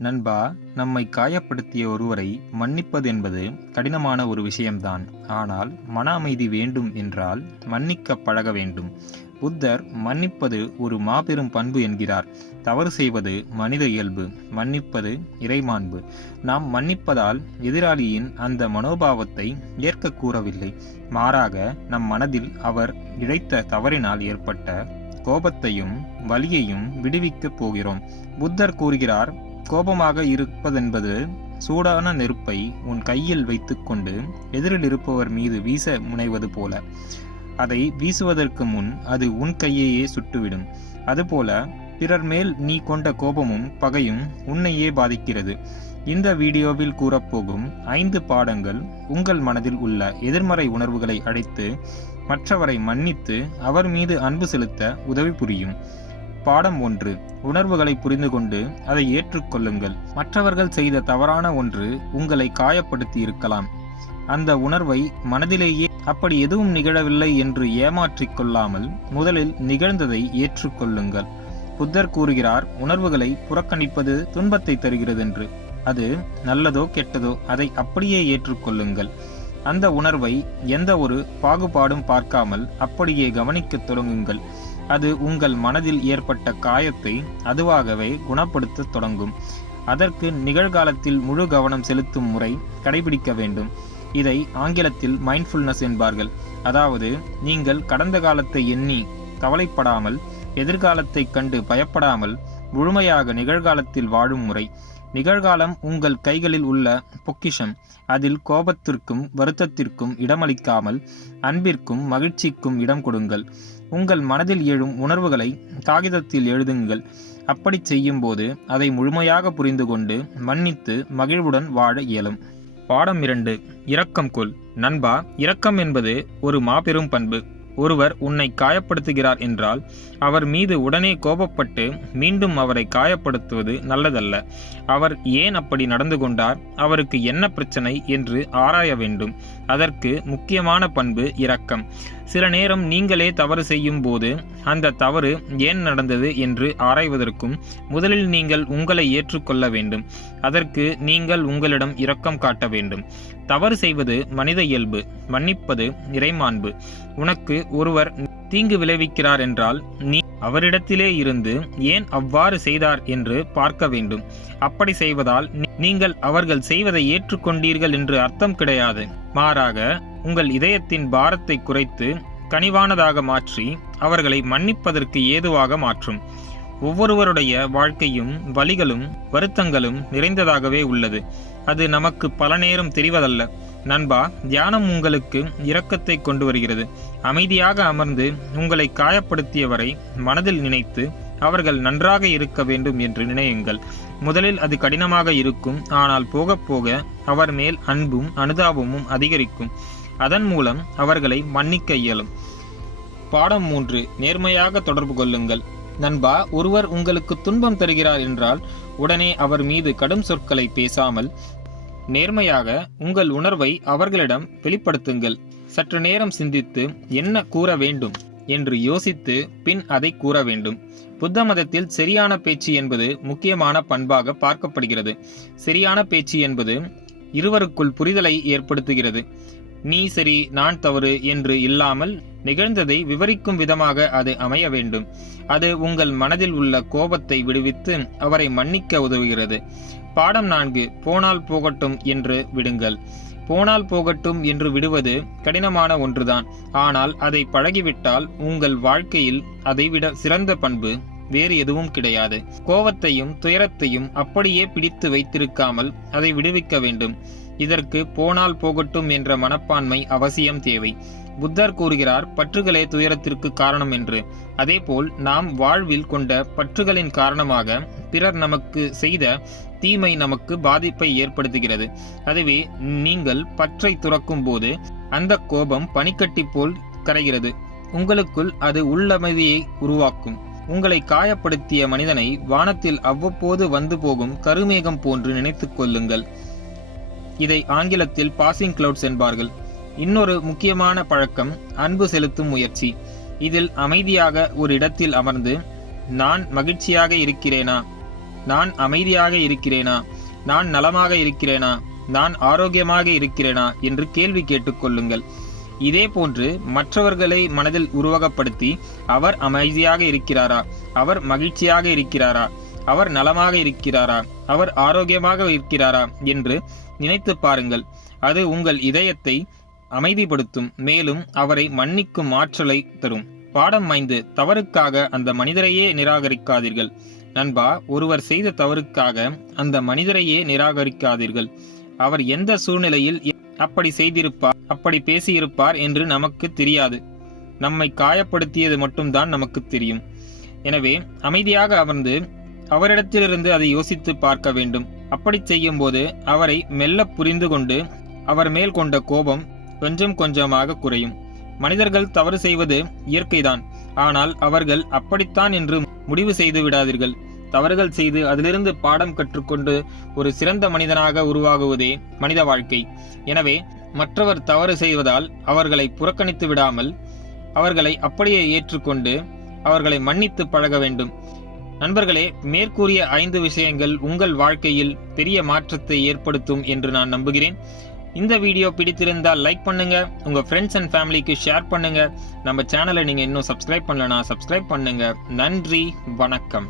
நண்பா, நம்மை காயப்படுத்திய ஒருவரை மன்னிப்பது என்பது கடினமான ஒரு விஷயம்தான். ஆனால் மன அமைதி வேண்டும் என்றால் மன்னிக்க பழக வேண்டும். புத்தர் மன்னிப்பது ஒரு மாபெரும் பண்பு என்கிறார். தவறு செய்வது மனித இயல்பு, மன்னிப்பது இறைமாண்பு. நாம் மன்னிப்பதால் எதிராளியின் அந்த மனோபாவத்தை ஏற்க கூறவில்லை. மாறாக நம் மனதில் அவர் இழைத்த தவறினால் ஏற்பட்ட கோபத்தையும் வலியையும் விடுவிக்கப் போகிறோம். புத்தர் கூறுகிறார், கோபமாக இருப்பதென்பது சூடான நெருப்பை உன் கையில் வைத்துக்கொண்டு எதிரில் இருப்பவர் மீது வீச முனைவது போல. அதை வீசுவதற்கு முன் அது உன் கையையே சுட்டுவிடும். அதுபோல பிறர் மேல் நீ கொண்ட கோபமும் பகையும் உன்னையே பாதிக்கிறது. இந்த வீடியோவில் கூறப்போகும் 5 பாடங்கள் உங்கள் மனதில் உள்ள எதிர்மறை உணர்வுகளை அழைத்து மற்றவரை மன்னித்து அவர் மீது அன்பு செலுத்த உதவி புரியும். பாடம் 1. உணர்வுகளை புரிந்து கொண்டு அதை ஏற்றுக்கொள்ளுங்கள். மற்றவர்கள் செய்த தவறான ஒன்று உங்களை காயப்படுத்தி இருக்கலாம். அந்த உணர்வை மனதிலேயே அப்படி எதுவும் நிகழவில்லை என்று ஏமாற்றிக் கொள்ளாமல் முதலில் நிகழ்ந்ததை ஏற்றுக்கொள்ளுங்கள். புத்தர் கூறுகிறார், உணர்வுகளை புறக்கணிப்பது துன்பத்தை தருகிறது என்று. அது நல்லதோ கெட்டதோ அதை அப்படியே ஏற்றுக்கொள்ளுங்கள். அந்த உணர்வை எந்த ஒரு பாகுபாடும் பார்க்காமல் அப்படியே கவனிக்கத் தொடங்குங்கள். அது உங்கள் மனதில் ஏற்பட்ட காயத்தை அதுவாகவே குணப்படுத்த தொடங்கும். அதற்கு நிகழ்காலத்தில் முழு கவனம் செலுத்தும் முறை கடைபிடிக்க வேண்டும். இதை ஆங்கிலத்தில் மைண்ட்ஃபுல்னஸ் என்பார்கள். அதாவது, நீங்கள் கடந்த காலத்தை எண்ணி கவலைப்படாமல், எதிர்காலத்தை கண்டு பயப்படாமல் முழுமையாக நிகழ்காலத்தில் வாழும் முறை. நிகழ்காலம் உங்கள் கைகளில் உள்ள பொக்கிஷம். அதில் கோபத்திற்கும் வருத்தத்திற்கும் இடமளிக்காமல் அன்பிற்கும் மகிழ்ச்சிக்கும் இடம் கொடுங்கள். உங்கள் மனதில் எழும் உணர்வுகளை காகிதத்தில் எழுதுங்கள். அப்படி செய்யும்போது அதை முழுமையாக புரிந்து கொண்டு மன்னித்து மகிழ்வுடன் வாழ இயலும். பாடம் 2. இரக்கம் கொள். நண்பா, இரக்கம் என்பது ஒரு மாபெரும் பண்பு. ஒருவர் உன்னை காயப்படுத்துகிறார் என்றால் அவர் மீது உடனே கோபப்பட்டு மீண்டும் அவரை காயப்படுத்துவது நல்லதல்ல. அவர் ஏன் அப்படி நடந்து கொண்டார், அவருக்கு என்ன பிரச்சனை என்று ஆராய வேண்டும். அதற்கு முக்கியமான பண்பு இரக்கம். சில நேரம் நீங்களே தவறு செய்யும் போது அந்த தவறு ஏன் நடந்தது என்று ஆராய்வதற்கும் முதலில் நீங்கள் உங்களை ஏற்றுக்கொள்ள வேண்டும். அதற்கு நீங்கள் உங்களிடம் இரக்கம் காட்ட வேண்டும். தவறு செய்வது மனித இயல்பு, மன்னிப்பது இறைமாண்பு. உனக்கு ஒருவர் தீங்கு விளைவிக்கிறார் என்றால் நீ அவரிடத்திலே இருந்து ஏன் அவ்வாறு செய்தார் என்று பார்க்க வேண்டும். அப்படி செய்வதால் நீங்கள் அவர்கள் செய்வதை ஏற்றுக்கொண்டீர்கள் என்று அர்த்தம் கிடையாது. மாறாக உங்கள் இதயத்தின் பாரத்தை குறைத்து கனிவானதாக மாற்றி அவர்களை மன்னிப்பதற்கு ஏதுவாக மாற்றும். ஒவ்வொருவருடைய வாழ்க்கையும் வலிகளும் வருத்தங்களும் நிறைந்ததாகவே உள்ளது. அது நமக்கு பல நேரம் தெரிவதல்ல. நண்பா, தியானம் உங்களுக்கு இரக்கத்தை கொண்டு வருகிறது. அமைதியாக அமர்ந்து உங்களை காயப்படுத்தியவரை மனதில் நினைத்து அவர்கள் நன்றாக இருக்க வேண்டும் என்று நினையுங்கள். முதலில் அது கடினமாக இருக்கும். ஆனால் போக போக அவர் மேல் அன்பும் அனுதாபமும் அதிகரிக்கும். அதன் மூலம் அவர்களை மன்னிக்க இயலும். பாடம் 3. நேர்மையாக தொடர்பு கொள்ளுங்கள். நண்பா, ஒருவர் உங்களுக்கு துன்பம் தருகிறார் என்றால் உடனே அவர் மீது கடும் சொற்களை பேசாமல் நேர்மையாக உங்கள் உணர்வை அவர்களிடம் வெளிப்படுத்துங்கள். சற்று நேரம் சிந்தித்து என்ன கூற வேண்டும் என்று யோசித்து பின் அதை கூற வேண்டும். புத்த மதத்தில் சரியான பேச்சு என்பது முக்கியமான பண்பாக பார்க்கப்படுகிறது. சரியான பேச்சு என்பது இருவருக்குள் புரிதலை ஏற்படுத்துகிறது. நீ சரி நான் தவறு என்று இல்லாமல் நிகழ்ந்ததை விவரிக்கும் விதமாக அது அமைய வேண்டும். அது உங்கள் மனதில் உள்ள கோபத்தை விடுவித்து அவரை மன்னிக்க உதவுகிறது. பாடம் 4. போனால் போகட்டும் என்று விடுங்கள். போனால் போகட்டும் என்று விடுவது கடினமான ஒன்றுதான். ஆனால் அதை பழகிவிட்டால் உங்கள் வாழ்க்கையில் அதைவிட சிறந்த பண்பு வேறு எதுவும் கிடையாது. கோபத்தையும் துயரத்தையும் அப்படியே பிடித்து வைத்திருக்காமல் அதை விடுவிக்க வேண்டும். இதற்கு போனால் போகட்டும் என்ற மனப்பான்மை அவசியம் தேவை. புத்தர் கூறுகிறார், பற்றுகளே துயரத்திற்கு காரணம் என்று. அதேபோல் நாம் வாழ்வில் கொண்ட பற்றுகளின் காரணமாக பிறர் நமக்கு செய்த தீமை நமக்கு பாதிப்பை ஏற்படுத்துகிறது. அதுவே நீங்கள் பற்றை துறக்கும் போது அந்த கோபம் பனிக்கட்டி போல் கரைகிறது. உங்களுக்குள் அது உள்ளமைதியை உருவாக்கும். உங்களை காயப்படுத்திய மனிதனை வானத்தில் அவ்வப்போது வந்து போகும் கருமேகம் போன்று நினைத்துக் கொள்ளுங்கள். இதை ஆங்கிலத்தில் பாசிங் கிளவுட்ஸ் என்பார்கள். இன்னொரு முக்கியமான பழக்கம் அன்பு செலுத்தும் முயற்சி. இதில் அமைதியாக ஒரு இடத்தில் அமர்ந்து நான் மகிழ்ச்சியாக இருக்கிறேனா நான் அமைதியாக இருக்கிறேனா, நான் நலமாக இருக்கிறேனா, நான் ஆரோக்கியமாக இருக்கிறேனா என்று கேள்வி கேட்டுக்கொள்ளுங்கள். இதே போன்று மற்றவர்களை மனதில் உருவகப்படுத்தி அவர் அமைதியாக இருக்கிறாரா, அவர் மகிழ்ச்சியாக இருக்கிறாரா, அவர் நலமாக இருக்கிறாரா, அவர் ஆரோக்கியமாக இருக்கிறாரா என்று நினைத்து பாருங்கள். அது உங்கள் இதயத்தை அமைதிப்படுத்தும், மேலும் அவரை மன்னிக்கும் ஆற்றலை தரும். பாடம் 5. தவறுக்காக அந்த மனிதரையே நிராகரிக்காதீர்கள். நண்பா, ஒருவர் செய்த தவறுக்காக அந்த மனிதரையே நிராகரிக்காதீர்கள். அவர் எந்த சூழ்நிலையில் அப்படி செய்திருப்பார், அப்படி பேசியிருப்பார் என்று நமக்கு தெரியாது. நம்மை காயப்படுத்தியது மட்டும்தான் நமக்கு தெரியும். எனவே அமைதியாக அமர்ந்து அவரிடத்திலிருந்து அதை யோசித்து பார்க்க வேண்டும். அப்படி செய்யும் போது அவரை மெல்ல புரிந்து கொண்டு அவர் மேல் கொண்ட கோபம் கொஞ்சம் கொஞ்சமாக குறையும். மனிதர்கள் தவறு செய்வது இயற்கைதான். ஆனால் அவர்கள் அப்படித்தான் என்று முடிவு செய்து விடாதீர்கள். தவறுகள் செய்து அதிலிருந்து பாடம் கற்றுக்கொண்டு ஒரு சிறந்த மனிதனாக உருவாகுவதே மனித வாழ்க்கை. எனவே மற்றவர் தவறு செய்வதால் அவர்களை புறக்கணித்து விடாமல் அவர்களை அப்படியே ஏற்றுக்கொண்டு அவர்களை மன்னித்து பழக வேண்டும். நண்பர்களே, மேற்கூறிய 5 விஷயங்கள் உங்கள் வாழ்க்கையில் பெரிய மாற்றத்தை ஏற்படுத்தும் என்று நான் நம்புகிறேன். இந்த வீடியோ பிடித்திருந்தால் லைக் பண்ணுங்க, உங்க ஃப்ரெண்ட்ஸ் அண்ட் ஃபேமிலிக்கு ஷேர் பண்ணுங்க. நம்ம சேனலை நீங்க இன்னும் சப்ஸ்கிரைப் பண்ணலனா சப்ஸ்கிரைப் பண்ணுங்க. நன்றி, வணக்கம்.